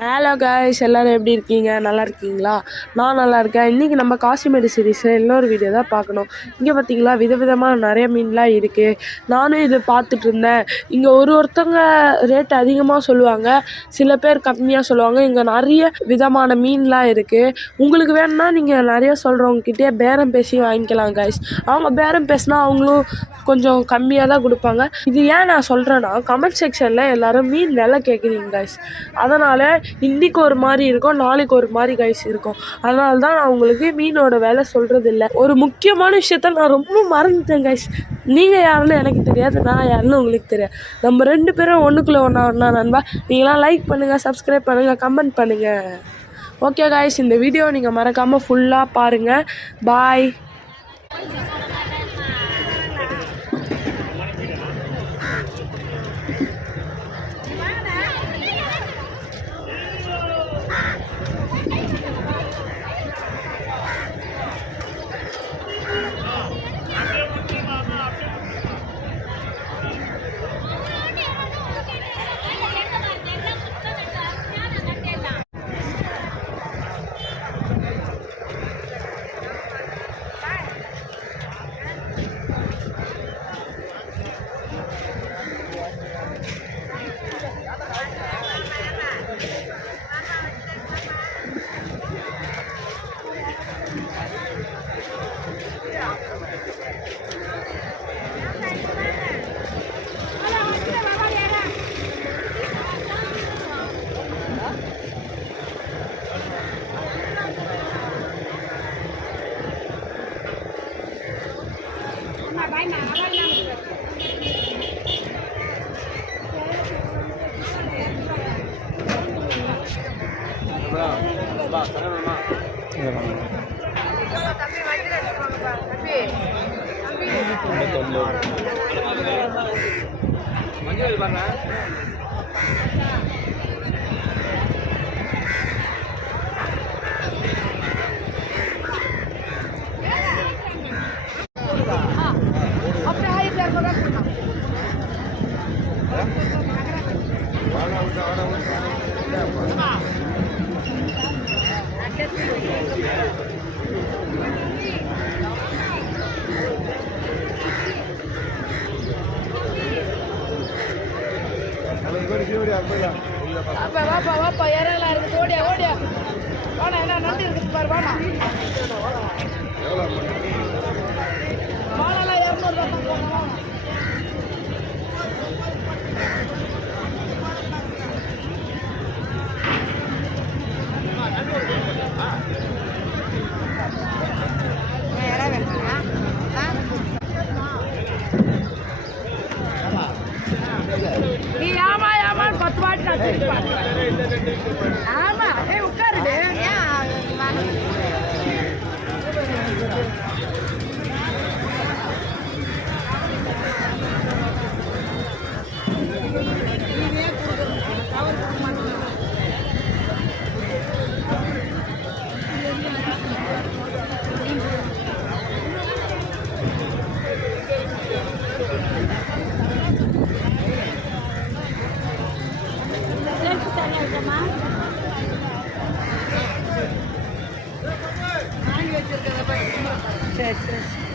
Hello guys, எல்லோரும் எப்படி இருக்கீங்க? நல்லா இருக்கீங்களா? நான் நல்லா இருக்கேன். இன்றைக்கி நம்ம காசிமேடு சீரீஸில் இன்னொரு வீடியோ தான் பார்க்கணும். இங்கே பார்த்தீங்களா, விதவிதமாக நிறைய மீன்லாம் இருக்குது. நானும் இது பார்த்துட்டு இருந்தேன். இங்கே ஒருத்தவங்க ரேட் அதிகமாக சொல்லுவாங்க, சில பேர் கம்மியாக சொல்லுவாங்க. இங்கே நிறைய விதமான மீன்லாம் இருக்குது. உங்களுக்கு வேணும்னா நீங்கள் நிறைய சொல்கிறவங்ககிட்டே பேரம் பேசி வாங்கிக்கலாம் காய்ஸ். அவங்க பேரம் பேசினா அவங்களும் கொஞ்சம் கம்மியாக தான் கொடுப்பாங்க. இது ஏன் நான் சொல்கிறேன்னா, கமெண்ட் செக்ஷனில் எல்லோரும் மீன் விலை கேட்குறீங்க காய்ஸ். அதனால் இன்றைக்கி ஒரு மாதிரி இருக்கும், நாளைக்கு ஒரு மாதிரி காய்ஸ் இருக்கும். அதனால தான் நான் உங்களுக்கு மீனோட விலை சொல்கிறது இல்லை. ஒரு முக்கியமான விஷயத்த நான் ரொம்ப மறந்துட்டேன் காய்ஸ். நீங்கள் யாருன்னு எனக்கு தெரியாது, நான் யாருன்னு உங்களுக்கு தெரியாது. நம்ம 2 பேரும் ஒன்றுக்குள்ளே ஒன்றா நண்பா. நீங்களாம் லைக் பண்ணுங்கள், சப்ஸ்கிரைப் பண்ணுங்கள், கமெண்ட் பண்ணுங்கள். ஓகே காய்ஸ், இந்த வீடியோ நீங்கள் மறக்காமல் ஃபுல்லாக பாருங்கள். பாய். வாப்பா இறங்கலாம் இருக்கு. ஓடியா ஓடியா வாடா, என்ன நண்டு இருக்குது பாரு. வாடா வாழலாம் 200 ரூபா. நீ ஆமா ஆமான்னு 10 வாட்டி நான் திருப்பி ஆமா. உட்காருடு. சரி சரி.